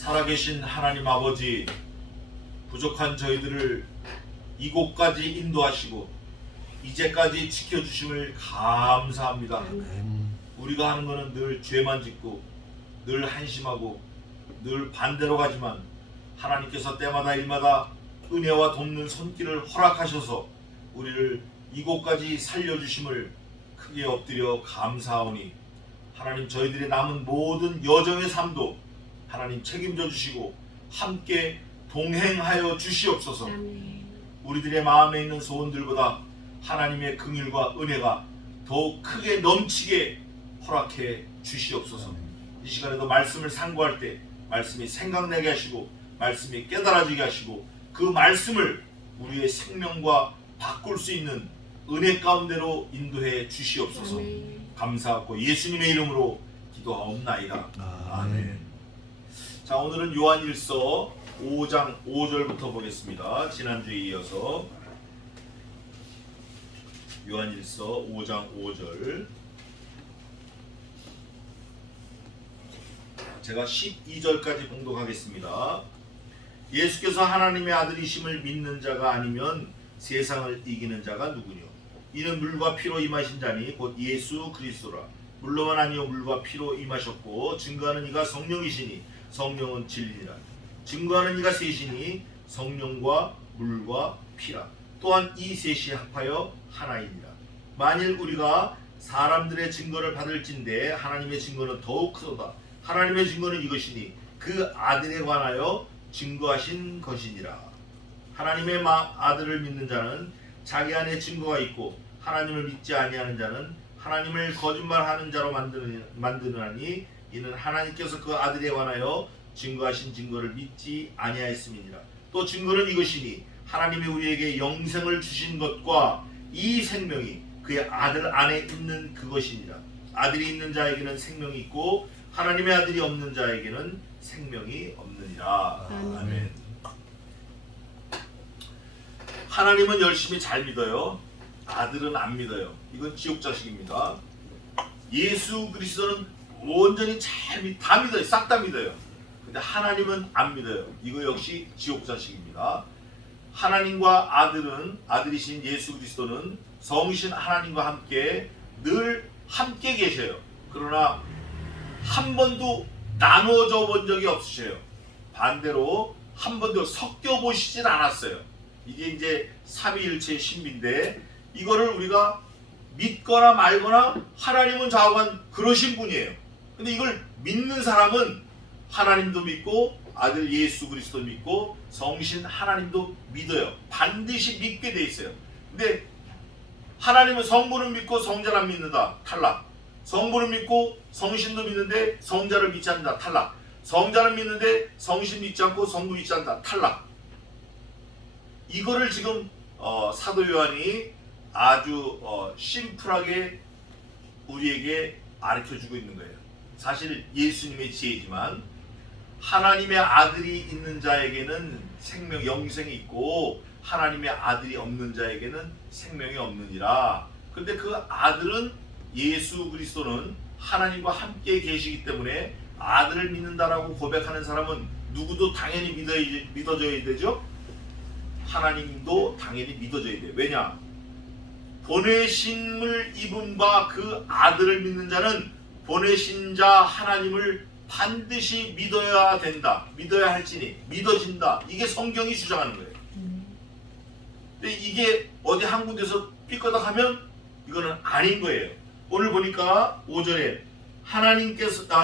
살아계신 하나님 아버지, 부족한 저희들을 이곳까지 인도하시고 이제까지 지켜주심을 감사합니다. 우리가 하는 것은 늘 죄만 짓고 늘 한심하고 늘 반대로 가지만 하나님께서 때마다 일마다 은혜와 돕는 손길을 허락하셔서 우리를 이곳까지 살려주심을 크게 엎드려 감사하오니 하나님, 저희들의 남은 모든 여정의 삶도 하나님 책임져 주시고 함께 동행하여 주시옵소서. 우리들의 마음에 있는 소원들보다 하나님의 긍휼과 은혜가 더욱 크게 넘치게 허락해 주시옵소서. 이 시간에도 말씀을 상고할 때 말씀이 생각나게 하시고 말씀이 깨달아지게 하시고 그 말씀을 우리의 생명과 바꿀 수 있는 은혜 가운데로 인도해 주시옵소서. 감사하고 예수님의 이름으로 기도하옵나이다. 아멘. 자, 오늘은 요한일서 5장 5절부터 보겠습니다. 지난주에 이어서 요한일서 5장 5절, 제가 12절까지 봉독하겠습니다. 예수께서 하나님의 아들이심을 믿는 자가 아니면 세상을 이기는 자가 누구뇨? 이는 물과 피로 임하신 자니 곧 예수 그리스도라. 물로만 아니요 물과 피로 임하셨고 증거하는 이가 성령이시니 성령은 진리니라. 증거하는 이가 셋이니 성령과 물과 피라. 또한 이 셋이 합하여 하나이니라. 만일 우리가 사람들의 증거를 받을진대 하나님의 증거는 더욱 크도다. 하나님의 증거는 이것이니 그 아들에 관하여 증거하신 것이니라. 하나님의 아들을 믿는 자는 자기 안에 증거가 있고 하나님을 믿지 아니하는 자는 하나님을 거짓말하는 자로 만드느니 이는 하나님께서 그 아들에 관하여 증거하신 증거를 믿지 아니하였음이니라. 또 증거는 이것이니 하나님이 우리에게 영생을 주신 것과 이 생명이 그의 아들 안에 있는 그것이니라. 아들이 있는 자에게는 생명이 있고 하나님의 아들이 없는 자에게는 생명이 없느니라. 아멘. 하나님은 열심히 잘 믿어요. 아들은 안 믿어요. 이건 지옥 자식입니다. 예수 그리스도는 온전히 다 믿어요. 싹 다 믿어요. 근데 하나님은 안 믿어요. 이거 역시 지옥 자식입니다. 하나님과 아들이신 예수 그리스도는 성신 하나님과 함께 늘 함께 계셔요. 그러나 한 번도 나누어져 본 적이 없으셔요. 반대로 한 번도 섞여 보시진 않았어요. 이게 이제 삼위일체의 신비인데 이거를 우리가 믿거나 말거나 하나님은 좌우간 그러신 분이에요. 근데 이걸 믿는 사람은 하나님도 믿고 아들 예수 그리스도 믿고 성신 하나님도 믿어요. 반드시 믿게 돼 있어요. 근데 하나님은 성부는 믿고 성자를 안 믿는다. 탈락. 성부는 믿고 성신도 믿는데 성자를 믿지 않는다. 탈락. 성자는 믿는데 성신 믿지 않고 성부 믿지 않는다. 탈락. 이거를 지금 사도 요한이 아주 심플하게 우리에게 가르쳐주고 있는 거예요. 사실 예수님의 지혜지만 하나님의 아들이 있는 자에게는 생명, 영생이 있고 하나님의 아들이 없는 자에게는 생명이 없느니라. 그런데 그 아들은 예수 그리스도는 하나님과 함께 계시기 때문에 아들을 믿는다라고 고백하는 사람은 누구도 당연히 믿어져야 되죠. 하나님도 당연히 믿어져야 돼요. 왜냐? 보내심을 입은 바 그 아들을 믿는 자는 보내신 자 하나님을 반드시 믿어야 된다. 믿어야 할지니 믿어진다. 이게 성경이 주장하는 거예요. 근데 이게 어디 한 군데서 삐끄덕하면 이거는 아닌 거예요. 오늘 보니까 5절에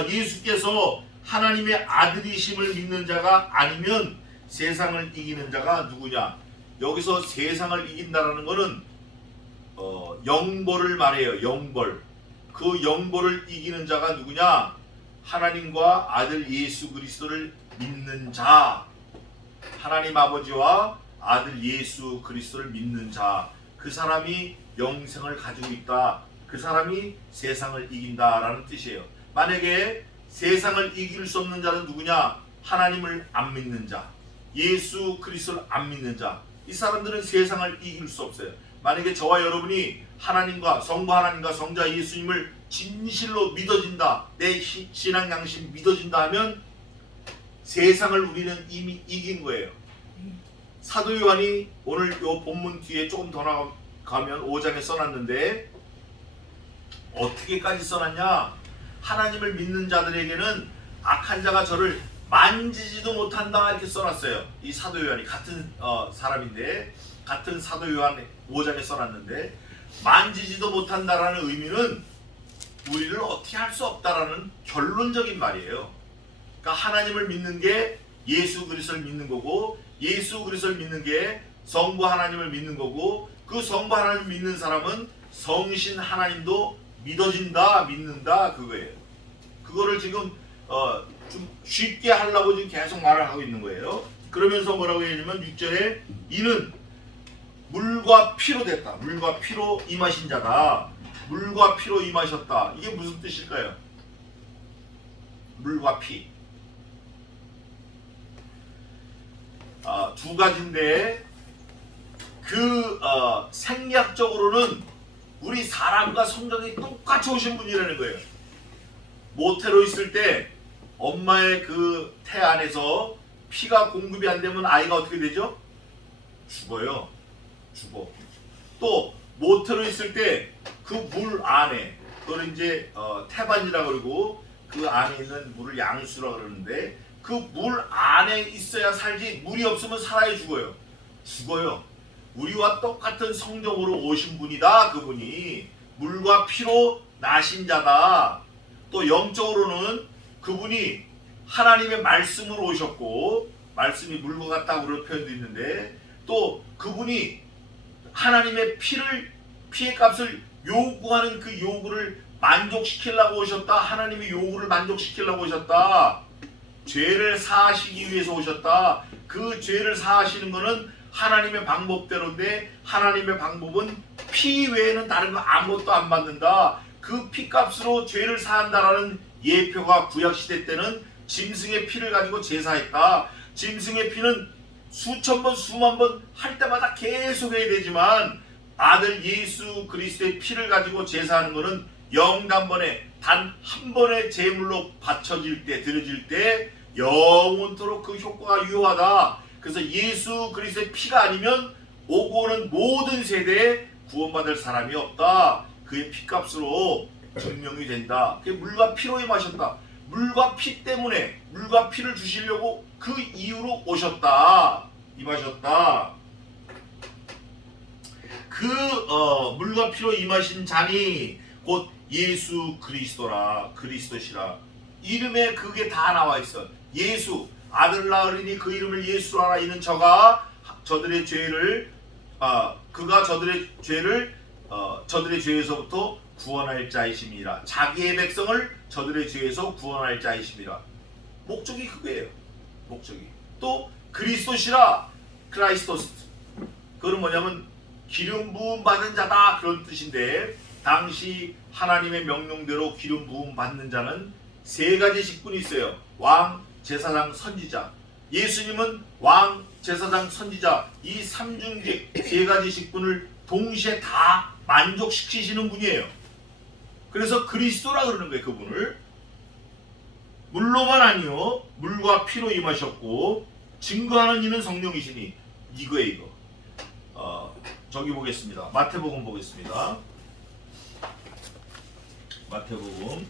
예수께서 하나님의 아들이심을 믿는 자가 아니면 세상을 이기는 자가 누구냐? 여기서 세상을 이긴다라는 것은 영벌을 말해요. 영벌. 그 영벌을 이기는 자가 누구냐? 하나님과 아들 예수 그리스도를 믿는 자. 하나님 아버지와 아들 예수 그리스도를 믿는 자. 그 사람이 영생을 가지고 있다. 그 사람이 세상을 이긴다라는 뜻이에요. 만약에 세상을 이길 수 없는 자는 누구냐? 하나님을 안 믿는 자, 예수 그리스도를 안 믿는 자. 이 사람들은 세상을 이길 수 없어요. 만약에 저와 여러분이 하나님과 성부 하나님과 성자 예수님을 진실로 믿어진다, 내 신앙 양심 믿어진다 하면 세상을 우리는 이미 이긴 거예요. 사도 요한이 오늘 요 본문 뒤에 조금 더 나가면 5장에 써놨는데 어떻게까지 써놨냐? 하나님을 믿는 자들에게는 악한 자가 저를 만지지도 못한다 이렇게 써놨어요. 이 사도 요한이 같은 사람인데 같은 사도 요한 5장에 써놨는데 만지지도 못한다라는 의미는 우리를 어떻게 할 수 없다라는 결론적인 말이에요. 그러니까 하나님을 믿는 게 예수 그리스도를 믿는 거고 예수 그리스도를 믿는 게 성부 하나님을 믿는 거고 그 성부 하나님 믿는 사람은 성신 하나님도 믿어진다 믿는다 그거예요. 그거를 지금 좀 쉽게 하려고 지금 계속 말을 하고 있는 거예요. 그러면서 뭐라고 했냐면 6절에 이는 물과 피로 됐다. 물과 피로 임하신 자다. 물과 피로 임하셨다. 이게 무슨 뜻일까요? 물과 피. 두 가지인데 생략적으로는 우리 사람과 성경이 똑같이 오신 분이라는 거예요. 모태로 있을 때 엄마의 그 태 안에서 피가 공급이 안 되면 아이가 어떻게 되죠? 죽어요. 죽어. 또 모태로 있을 때 그 물 안에 그걸 이제 태반이라 그러고 그 안에 있는 물을 양수라 그러는데 그 물 안에 있어야 살지 물이 없으면 살아야 죽어요. 죽어요. 우리와 똑같은 성경으로 오신 분이다. 그분이 물과 피로 나신 자다. 또 영적으로는 그분이 하나님의 말씀으로 오셨고 말씀이 물과 같다고 그런 표현도 있는데 또 그분이 하나님의 피의 값을 요구하는 그 요구를 만족시키려고 오셨다. 하나님의 요구를 만족시키려고 오셨다. 죄를 사하시기 위해서 오셨다. 그 죄를 사하시는 것은 하나님의 방법대로인데 하나님의 방법은 피 외에는 다른 거 아무것도 안 받는다. 그 피값으로 죄를 사한다라는 예표가 구약시대 때는 짐승의 피를 가지고 제사했다. 짐승의 피는 수천 번 수만 번 할 때마다 계속 해야 되지만 아들 예수 그리스도의 피를 가지고 제사하는 것은 영단번에 단 한 번의 제물로 바쳐질 때 드려질 때 영원토록 그 효과가 유효하다. 그래서 예수 그리스도의 피가 아니면 오고 오는 모든 세대에 구원받을 사람이 없다. 그의 피값으로 증명이 된다. 그게 물과 피로 임하셨다. 물과 피 때문에 물과 피를 주시려고 그 이유로 오셨다. 임하셨다. 물과 피로 임하신 자니 곧 예수 그리스도라. 그리스도시라. 이름에 그게 다 나와 있어. 예수 아들 낳으리니 그 이름을 예수로 하라. 이는 그가 저들의 죄에서부터 구원할 자이심이라. 자기의 백성을 저들의 죄에서 구원할 자이심이라. 목적이 그거예요. 목적이. 또 그리스도시라. 크라이스토스. 그건 뭐냐면 기름 부음 받은 자다 그런 뜻인데 당시 하나님의 명령대로 기름 부음 받는 자는 세 가지 직분이 있어요. 왕, 제사장, 선지자. 예수님은 왕, 제사장, 선지자 이 삼중직 세 가지 직분을 동시에 다 만족시키시는 분이에요. 그래서 그리스도라 그러는 거예요. 그분을 물로만 아니요 물과 피로 임하셨고 증거하는 이는 성령이시니 이거예요. 이거 저기 보겠습니다. 마태복음 보겠습니다. 마태복음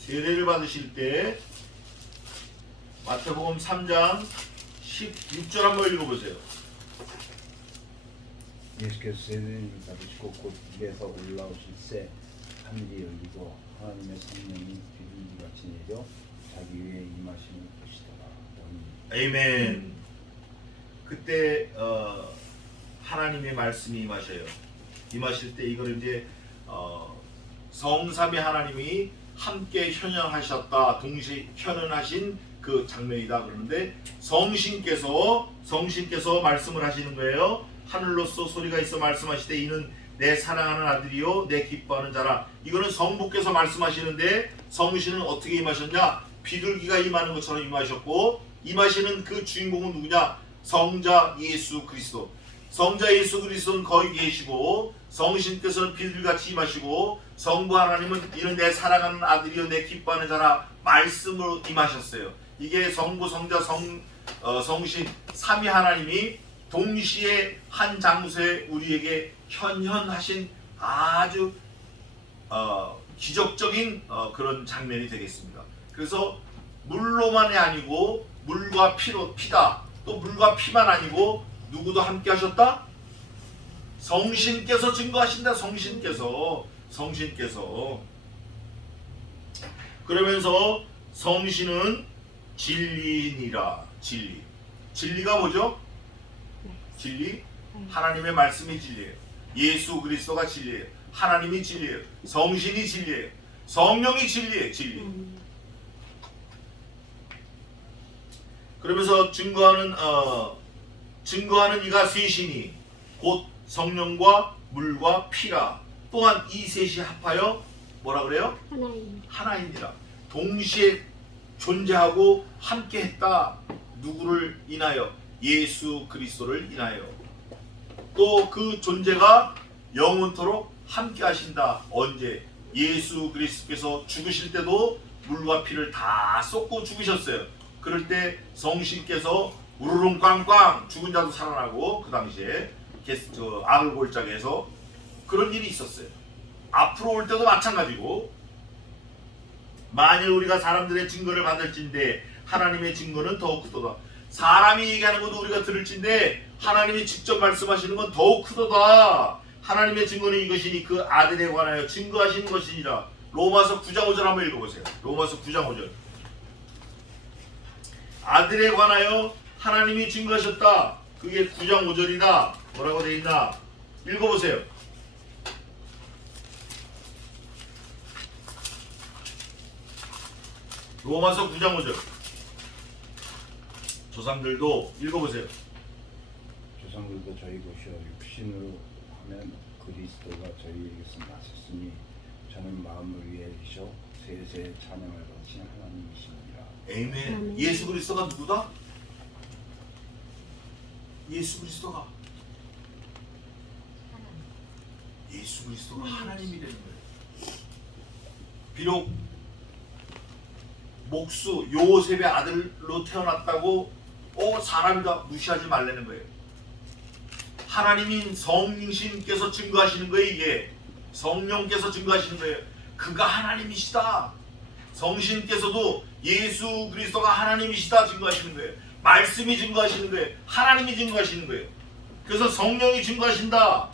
세례를 받으실 때 마태복음 3장 16절 한번 읽어보세요. 예수께서 세례를 받으시고 곧 물에서 올라오실새 하늘이 열리고 하나님의 성령이 비둘기같이 내려 자기 위에 임하시는 것이더라. 아멘. 그때 하나님의 말씀이 임하셔요. 임하실 때 이걸 이제 성삼위 하나님이 함께 현현하셨다. 동시에 현현하신 그 장면이다 그러는데 성신께서 말씀을 하시는 거예요. 하늘로서 소리가 있어 말씀하시되 이는 내 사랑하는 아들이요 내 기뻐하는 자라. 이거는 성부께서 말씀하시는데 성신은 어떻게 임하셨냐? 비둘기가 임하는 것처럼 임하셨고 임하시는 그 주인공은 누구냐? 성자 예수 그리스도. 성자 예수 그리스도는 거기 계시고 성신께서는 비둘기같이 임하시고 성부 하나님은 이는 내 사랑하는 아들이요 내 기뻐하는 자라 말씀으로 임하셨어요. 이게 성부 성자 성신 삼위 하나님이 동시에 한 장소에 우리에게 현현하신 아주 기적적인 그런 장면이 되겠습니다. 그래서 물로만이 아니고 물과 피다. 또 물과 피만 아니고 누구도 함께 하셨다? 성신께서 증거하신다. 성신께서 그러면서 성신은 진리니라. 진리가 뭐죠? 진리? 하나님의 말씀이 진리예요. 예수 그리스도가 진리예요. 하나님이 진리예요. 성신이 진리예요. 성령이 진리예요. 진리. 그러면서 증거하는 이가 셋이니 곧 성령과 물과 피라. 또한 이 셋이 합하여 뭐라 그래요? 하나이니라. 동시에 존재하고 함께했다. 누구를 인하여? 예수 그리스도를 인하여. 또 그 존재가 영원토록 함께하신다. 언제? 예수 그리스도께서 죽으실 때도 물과 피를 다 쏟고 죽으셨어요. 그럴 때 성신께서 우르릉 꽝꽝 죽은 자도 살아나고 그 당시에 악을 골짜기에서 그런 일이 있었어요. 앞으로 올 때도 마찬가지고 만일 우리가 사람들의 증거를 받을진데 하나님의 증거는 더욱 크도다. 사람이 얘기하는 것도 우리가 들을진데 하나님이 직접 말씀하시는 건 더욱 크도다. 하나님의 증거는 이것이니 그 아들에 관하여 증거하시는 것이니라. 로마서 9장 5절 한번 읽어보세요. 로마서 9장 5절. 아들에 관하여 하나님이 증거하셨다. 그게 9장 5절이다. 뭐라고 되어 있나? 읽어보세요. 로마서 9장 5절. 조상들도 읽어보세요. 조상들도 저희 것이여 육신으로 하면 그리스도가 저희에게서 나셨으니 저는 마음을 위하여 세세 찬양을 받으신 하나님이시니라. 아멘. 예수 그리스도가 누구다? 예수 그리스도가 하나님이 되는 거예요. 비록 목수 요셉의 아들로 태어났다고 사람이다 무시하지 말라는 거예요. 하나님인 성신께서 증거하시는 거예요. 이게 성령께서 증거하시는 거예요. 그가 하나님이시다. 성신께서도 예수 그리스도가 하나님이시다 증거하시는 거예요. 말씀이 증거하시는 거예요. 하나님이 증거하시는 거예요. 그래서 성령이 증거하신다.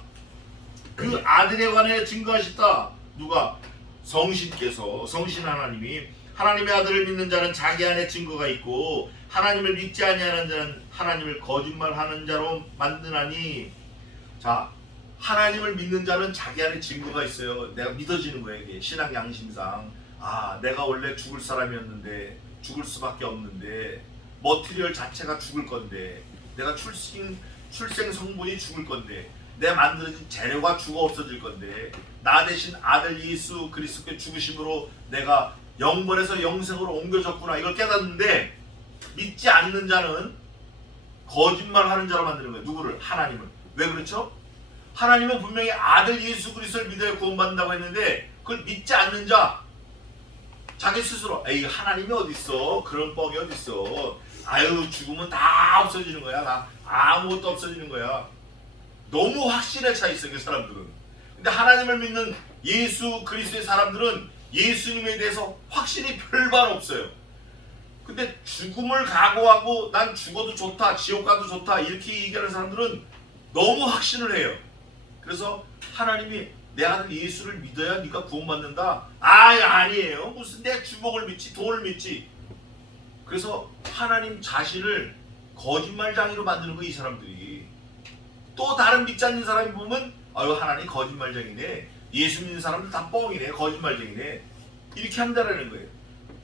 그 아들에 관해 증거하셨다. 누가? 성신께서, 성신 하나님이 하나님의 아들을 믿는 자는 자기 안에 증거가 있고 하나님을 믿지 아니하는 자는 하나님을 거짓말하는 자로 만드나니. 자, 하나님을 믿는 자는 자기 안에 증거가 있어요. 내가 믿어지는 거예요. 이게 신앙 양심상. 내가 원래 죽을 사람이었는데 죽을 수밖에 없는데 머티리얼 자체가 죽을 건데 내가 출생 성분이 죽을 건데 내 만들어진 재료가 죽어 없어질 건데 나 대신 아들 예수 그리스도께 죽으심으로 내가 영벌에서 영생으로 옮겨졌구나. 이걸 깨닫는데 믿지 않는 자는 거짓말하는 자로 만드는 거예요. 누구를? 하나님을. 왜 그렇죠? 하나님은 분명히 아들 예수 그리스도를 믿어야 구원받는다고 했는데 그걸 믿지 않는 자, 자기 스스로 에이 하나님이 어딨어? 그런 뻥이 어딨어? 아유 죽으면 다 없어지는 거야. 나 아무것도 없어지는 거야. 너무 확신에 차 있어 그 사람들은. 근데 하나님을 믿는 예수 그리스도의 사람들은 예수님에 대해서 확신이 별반 없어요. 근데 죽음을 각오하고 난 죽어도 좋다, 지옥 가도 좋다 이렇게 얘기하는 사람들은 너무 확신을 해요. 그래서 하나님이 내 아들 예수를 믿어야 네가 구원받는다. 아니에요. 무슨 내 주먹을 믿지, 돈을 믿지. 그래서 하나님 자신을 거짓말장이로 만드는 거예요, 이 사람들이. 또 다른 믿지 않는 사람이 보면 하나님 거짓말장이네. 예수 믿는 사람들 다 뻥이네. 거짓말쟁이네. 이렇게 한다라는 거예요.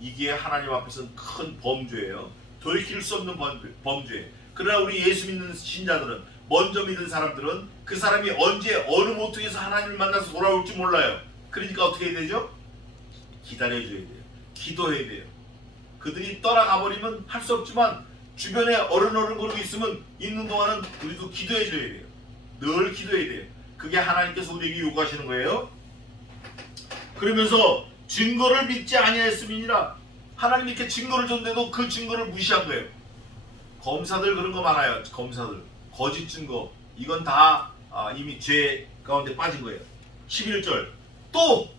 이게 하나님 앞에서는 큰 범죄예요. 돌이킬 수 없는 범죄예요. 그러나 우리 예수 믿는 신자들은, 먼저 믿은 사람들은 그 사람이 언제 어느 모퉁이에서 하나님을 만나서 돌아올지 몰라요. 그러니까 어떻게 해야 되죠? 기다려줘야 돼요. 기도해야 돼요. 그들이 떠나가 버리면 할 수 없지만 주변에 어른어른 거리고 있으면 있는 동안은 우리도 기도해줘야 돼요. 늘 기도해야 돼요. 그게 하나님께서 우리에게 요구하시는 거예요. 그러면서 증거를 믿지 아니하였음이니라. 하나님이 이렇게 증거를 줬는데도 그 증거를 무시한 거예요. 검사들 그런 거 많아요. 검사들 거짓 증거, 이건 다 이미 죄 가운데 빠진 거예요. 11절 또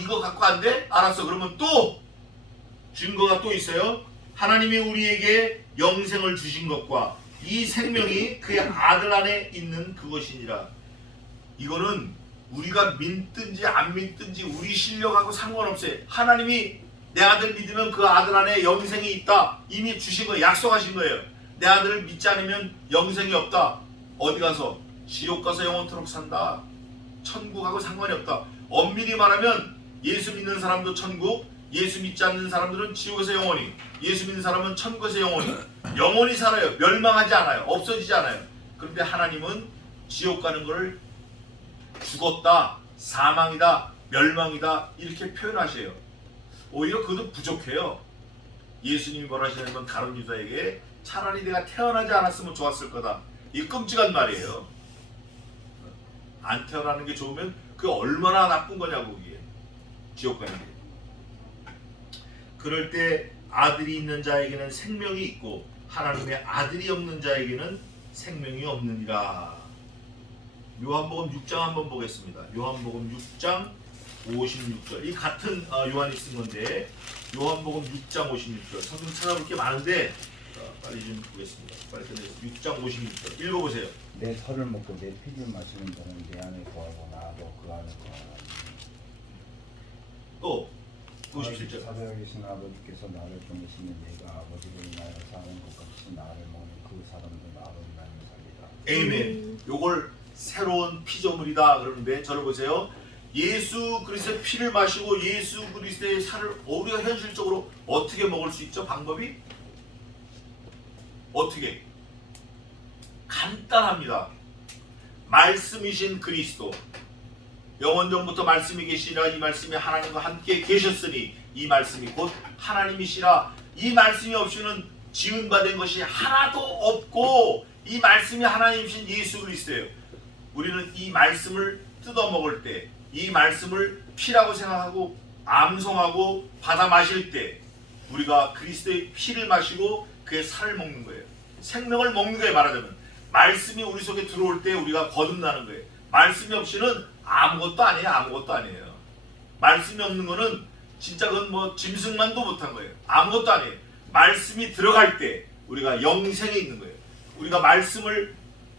이거 갖고 안 돼? 알았어. 그러면 또 증거가 또 있어요. 하나님이 우리에게 영생을 주신 것과 이 생명이 그의 아들 안에 있는 그것이니라. 이거는 우리가 믿든지 안 믿든지 우리 실력하고 상관없어요. 하나님이 내 아들 믿으면 그 아들 안에 영생이 있다. 이미 주신 거예요. 약속하신 거예요. 내 아들을 믿지 않으면 영생이 없다. 어디 가서? 지옥 가서 영원토록 산다. 천국하고 상관이 없다. 엄밀히 말하면 예수 믿는 사람도 천국, 예수 믿지 않는 사람들은 지옥에서 영원히, 예수 믿는 사람은 천국에서 영원히 살아요. 멸망하지 않아요. 없어지지 않아요. 그런데 하나님은 지옥 가는 걸 죽었다, 사망이다, 멸망이다 이렇게 표현하셔요. 오히려 그것도 부족해요. 예수님이 뭐라 하시냐면 가룟 유다에게 차라리 내가 태어나지 않았으면 좋았을 거다. 이 끔찍한 말이에요. 안 태어나는 게 좋으면 그게 얼마나 나쁜 거냐고. 이게 지옥 가는 게. 그럴 때 아들이 있는 자에게는 생명이 있고 하나님의 아들이 없는 자에게는 생명이 없느니라. 요한복음 6장 한번 보겠습니다. 요한복음 6장 56절. 이 같은 요한이 쓴 건데 요한복음 6장 56절. 성경 찾아볼 게 많은데 빨리 좀 보겠습니다. 빨리 끝내서 6장 56절 읽어보세요. 내 살을 먹고 내 피를 마시는 자는 내 안에 거하고 나도 그 안에 거하나니. 또 57절. 살아계신 아버지께서 나를 보내시는 내가 아버지를 인하여 사는 것 같이 나를 먹는 그 사람도 나로 인하여 살리라. 에이멘. 요걸 새로운 피조물이다 그러는데 저를 보세요. 예수 그리스도의 피를 마시고 예수 그리스도의 살을 우리가 현실적으로 어떻게 먹을 수 있죠? 방법이? 어떻게? 간단합니다. 말씀이신 그리스도, 영원전부터 말씀이 계시라. 이 말씀이 하나님과 함께 계셨으니 이 말씀이 곧 하나님이시라. 이 말씀이 없이는 지은바된 것이 하나도 없고 이 말씀이 하나님이신 예수 그리스도예요. 우리는 이 말씀을 뜯어먹을 때, 이 말씀을 피라고 생각하고 암송하고 받아 마실 때 우리가 그리스도의 피를 마시고 그의 살을 먹는 거예요. 생명을 먹는 거예요. 말하자면 말씀이 우리 속에 들어올 때 우리가 거듭나는 거예요. 말씀이 없이는 아무것도 아니에요. 아무것도 아니에요. 말씀이 없는 거는 진짜 그건 뭐 짐승만도 못한 거예요. 아무것도 아니에요. 말씀이 들어갈 때 우리가 영생이 있는 거예요. 우리가 말씀을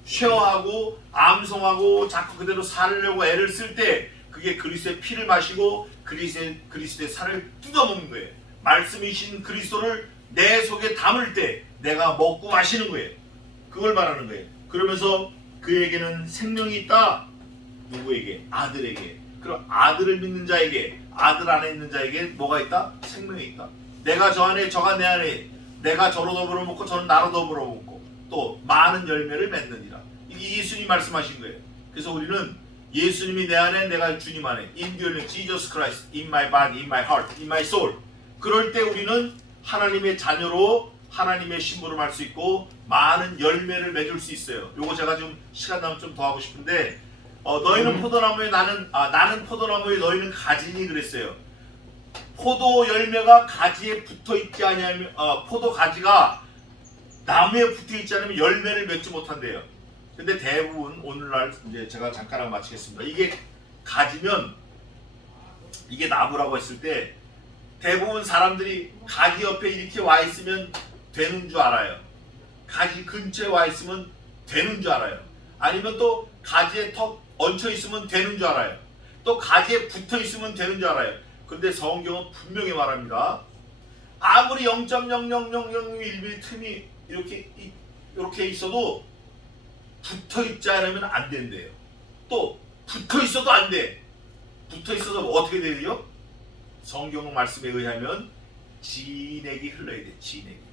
쉐어하고 암송하고 자꾸 그대로 살려고 애를 쓸 때 그게 그리스도의 피를 마시고 그리스도의 살을 뜯어먹는 거예요. 말씀이신 그리스도를 내 속에 담을 때 내가 먹고 마시는 거예요. 그걸 말하는 거예요. 그러면서 그에게는 생명이 있다. 누구에게? 아들에게. 그럼 아들을 믿는 자에게, 아들 안에 있는 자에게 뭐가 있다? 생명이 있다. 내가 저 안에, 저가 내 안에, 내가 저로 더불어 먹고 저는 나로 더불어 먹고 또 많은 열매를 맺느니라. 이게 예수님 말씀하신 거예요. 그래서 우리는 예수님이 내 안에, 내가 주님 안에, indwelling Jesus Christ in my body, in my heart, in my soul. 그럴 때 우리는 하나님의 자녀로 하나님의 심부름할 수 있고 많은 열매를 맺을 수 있어요. 요거 제가 좀 시간 나면 좀 더 하고 싶은데 너희는 포도나무에 나는 포도나무에 너희는 가지니 그랬어요. 포도 열매가 가지에 붙어 있지 않으면 포도 가지가 나무에 붙어 있지 않으면 열매를 맺지 못한대요. 근데 대부분 오늘날 이제 제가 잠깐 하고 마치겠습니다. 이게 가지면 이게 나무라고 했을 때 대부분 사람들이 가지 옆에 이렇게 와 있으면 되는 줄 알아요. 가지 근처에 와 있으면 되는 줄 알아요. 아니면 또 가지에 턱 얹혀 있으면 되는 줄 알아요. 또 가지에 붙어 있으면 되는 줄 알아요. 그런데 성경은 분명히 말합니다. 아무리 0.00001mm 틈이 이렇게 있어도 붙어 있지 않으면 안 된대요. 또 붙어 있어도 안 돼. 붙어 있어도 어떻게 되죠? 성경 말씀에 의하면 진액이 흘러야 돼. 진액이.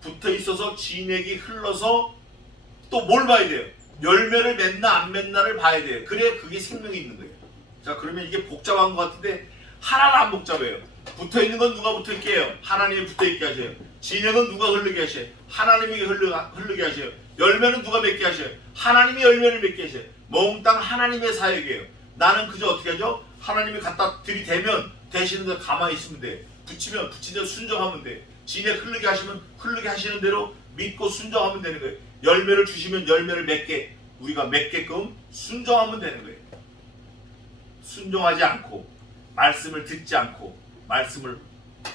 붙어 있어서 진액이 흘러서 또 뭘 봐야 돼요? 열매를 맺나 안 맺나를 봐야 돼요. 그래 그게 생명이 있는 거예요. 자, 그러면 이게 복잡한 것 같은데 하나는 안 복잡해요. 붙어 있는 건 누가 붙어 있게 해요? 하나님이 붙어 있게 하셔요. 진액은 누가 흐르게 하셔요? 하나님이 흐르게 하셔요. 열매는 누가 맺게 하셔요? 하나님이 열매를 맺게 하셔요. 몽땅 하나님의 사역이에요. 나는 그저 어떻게 하죠? 하나님이 갖다 들이대면 대신에 가만히 있으면 돼. 붙이면 붙인 대로 순종하면 돼. 진에 흐르게 하시면 흐르게 하시는 대로 믿고 순종하면 되는 거예요. 열매를 주시면 열매를 맺게 우리가 맺게끔 순종하면 되는 거예요. 순종하지 않고 말씀을 듣지 않고 말씀을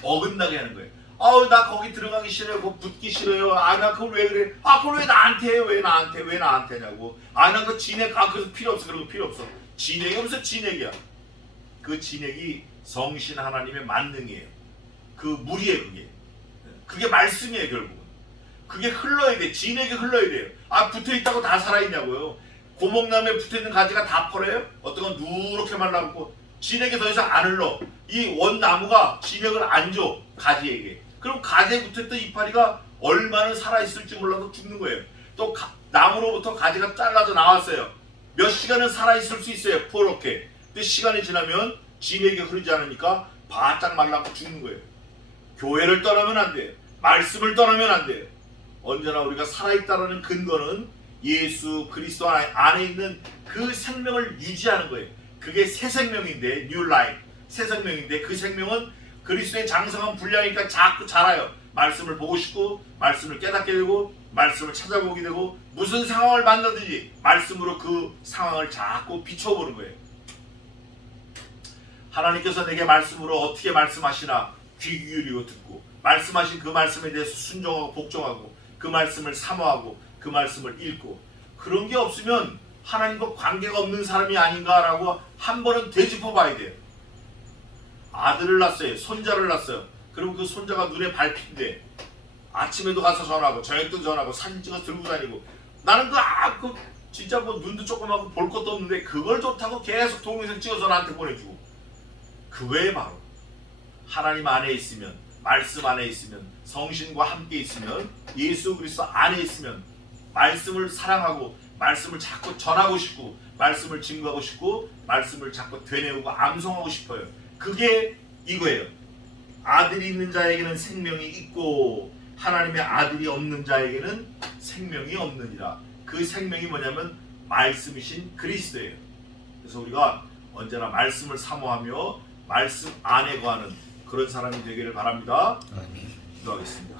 어긋나게 하는 거예요. 아우 나 거기 들어가기 싫어요. 거기 붙기 싫어요. 아 나 그걸 왜 그래? 아 그걸 왜 나한테 해요? 왜 나한테 하냐고. 아 나 그 진액 그래서 필요 없어. 그런 거 필요 없어. 진액이 무슨 진액이야. 그 진액이 성신 하나님의 만능이에요. 그 물이에요. 그게 말씀이에요. 결국은 그게 흘러야 돼. 진액이 흘러야 돼요. 아 붙어있다고 다 살아있냐고요. 고목나무에 붙어있는 가지가 다 펄어요? 어떤 건 누렇게 말라갖고 진액이 더 이상 안 흘러. 이 원나무가 진액을 안 줘. 가지에게. 그럼 가지에 붙어있던 이파리가 얼마나 살아있을지 몰라도 죽는 거예요. 또 나무로부터 가지가 잘라져 나왔어요. 몇 시간은 살아있을 수 있어요. 포렇게. 근데 시간이 지나면 진액이 흐르지 않으니까 바짝 말라서 죽는 거예요. 교회를 떠나면 안 돼요. 말씀을 떠나면 안 돼요. 언제나 우리가 살아있다는 근거는 예수 그리스도 안에 있는 그 생명을 유지하는 거예요. 그게 새 생명인데, 뉴 라이프, 새 생명인데 그 생명은 그리스도의 장성한 분량이니까 자꾸 자라요. 말씀을 보고 싶고 말씀을 깨닫게 되고 말씀을 찾아보게 되고 무슨 상황을 만나든지 말씀으로 그 상황을 자꾸 비춰보는 거예요. 하나님께서 내게 말씀으로 어떻게 말씀하시나 귀 기울이고 듣고 말씀하신 그 말씀에 대해서 순종하고 복종하고 그 말씀을 사모하고 그 말씀을 읽고 그런 게 없으면 하나님과 관계가 없는 사람이 아닌가라고 한 번은 되짚어 봐야 돼요. 아들을 낳았어요. 손자를 낳았어요. 그리고 그 손자가 눈에 밟힌대. 아침에도 가서 전화하고 저녁도 전화하고 사진 찍어서 들고 다니고 나는 그 진짜 뭐 눈도 조그맣고 볼 것도 없는데 그걸 좋다고 계속 동영상 찍어서 나한테 보내주고 그 외에 바로 하나님 안에 있으면 말씀 안에 있으면 성신과 함께 있으면 예수 그리스도 안에 있으면 말씀을 사랑하고 말씀을 자꾸 전하고 싶고 말씀을 증거하고 싶고 말씀을 자꾸 되뇌우고 암송하고 싶어요. 그게 이거예요. 아들이 있는 자에게는 생명이 있고 하나님의 아들이 없는 자에게는 생명이 없느니라. 그 생명이 뭐냐면 말씀이신 그리스도예요. 그래서 우리가 언제나 말씀을 사모하며 말씀 안에 거하는 그런 사람이 되기를 바랍니다. 기도하겠습니다.